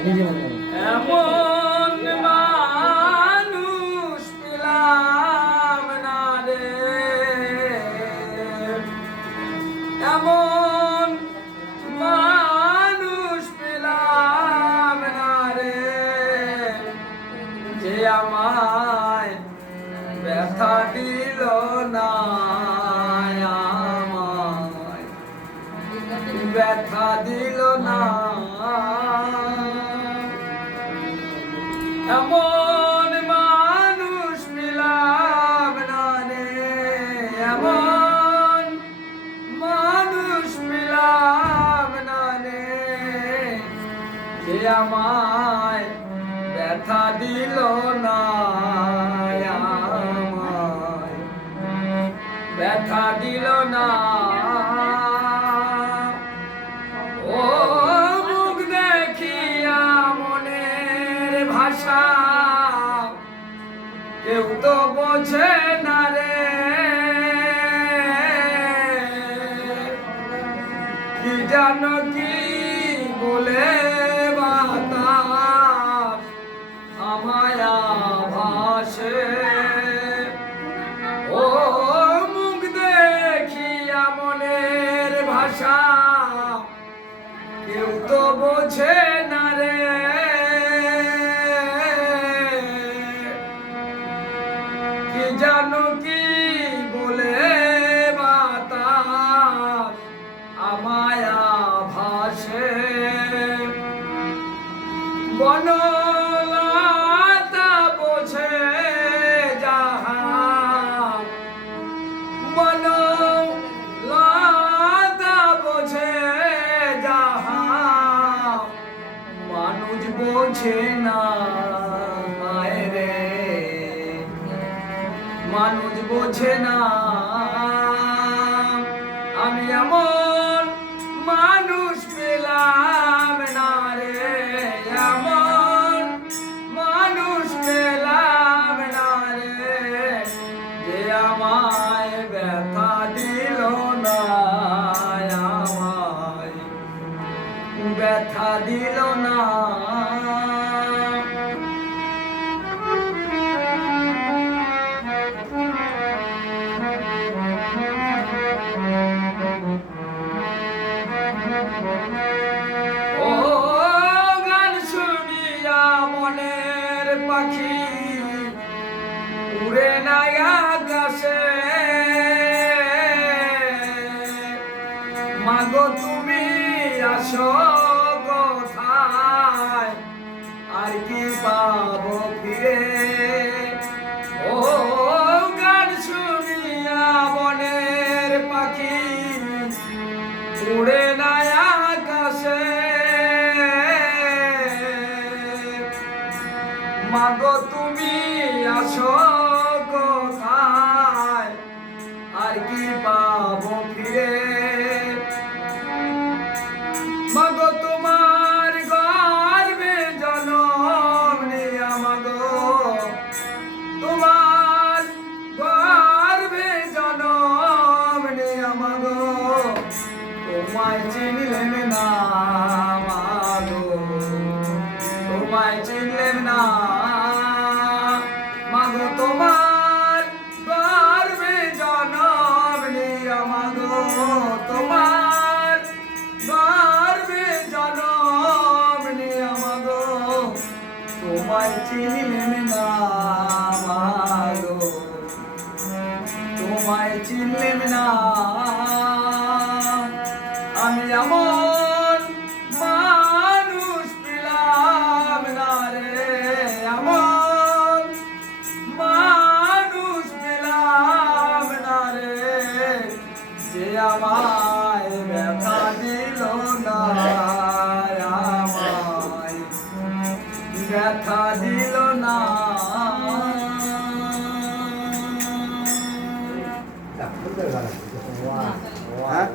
এমন মানুষ পেলাম না রে, এমন মানুষ পেলাম না রে, যে আমায় ব্যথা দিল না, আমায় ব্যথা দিল না। এমন মানুষ পেলাম না রে, এমন মানুষ পেলাম না রে, যে আমায় ব্যথা দিল না, আমায় ব্যথা দিল না। ও মুখ দেখিয়া মনের ভাষা কেউ তো বোঝে না রে, কি জানো কি বলে বাতাস আমায় ভাসে। ও মুখ দেখিয়া মনের ভাষা কেউ তো বোঝে না রে, কি জানো কি বলে বাতাস আমায় ভাসে। বনলতা বোঝে যাহা, বনলতা বোঝে যাহা, মানুষ বোঝে না রে, মানুষ বোঝে না। আমি এমন মানুষ পেলাম না রে, এমন মানুষ পেলাম না রে, যে আমায় ব্যথা দিল না, আমায় ব্যথা দিল না। ও গান শুনিয়া মনের পাখি উড়ে নাই আকাশে, মাগো তুমি আসো কোথায়, আর কি পাবো ফিরে। ও গান শুনিয়া মনের পাখি উড়ে নাই আকাশে, মাগো তুমি আসো কোথায়, আর কি পাবো ফিরে। মাগো তোমার গর্ভে জনম নেয়া, মাগো তোমার গর্ভে জনম নেয়া, মাগো তোমায় চিনলেন না, মাগো তোমায় চিনলেন না, মাগো তোমার গর্ভে জনম নেয়া, মাগো তোমার গর্ভে জনম নেয়া, মাগো তোমায় চিনলেন না, মাগো তোমায় চিনলেন না। আমি এমন মানুষ পেলাম না রে, এমন মানুষ পেলাম না রে, যে আমায় ব্যথা দিল না, আমায় ব্যথা দিল না। হ্যাঁ